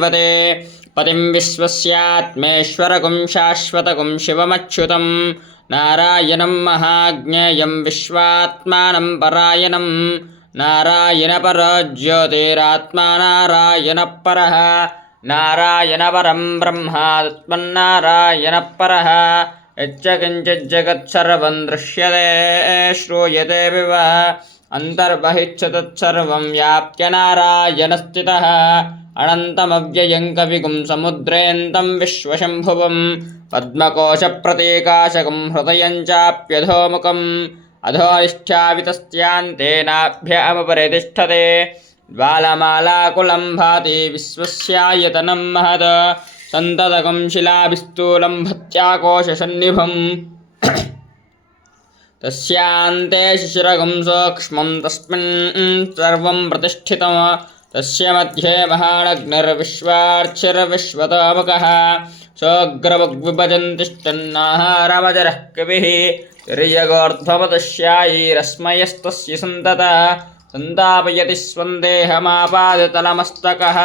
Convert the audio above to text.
पतिं विश्वस्यात्मेश्वरगुं शाश्वतगुं शिवमच्युतं नारायणं महाज्ञेयं विश्वात्मानं परायणं नारायणपरो ज्योतिरात्मा नारायणपरः नारायणपरं ब्रह्मा तस्मन्नारायणपरः यच्च किञ्चिज्जगत्सर्वं दृश्यते श्रूयते विव अन्तर्बहिश्च तत्सर्वं व्याप्य नारायणस्थितः अनन्तमव्ययं कविगुं समुद्रेऽन्तं विश्वशम्भुवं पद्मकोशप्रतीकाशकं हृदयं चाप्यधोमुखम् अधोनिष्ठ्यावितस्यान्तेनाभ्यामुपरि तिष्ठते ज्वालमालाकुलं भाति विश्वस्यायतनं महत् सन्ततकं शिलाभिस्थूलं भत्याकोशसन्निभम् तस्यान्ते शिशिरगुं सूक्ष्मं तस्मिन् सर्वं प्रतिष्ठितं तस्य मध्ये महानग्निर्विश्वार्चिर्विश्वतोमुखः सोऽग्रवग्विभजन्तिष्ठन्नाहारमजरः कविः तिर्यगोर्ध्वपदस्यायैरस्मयस्तस्य सन्ततः सन्तापयति स्वं देहमापादतलमस्तकः।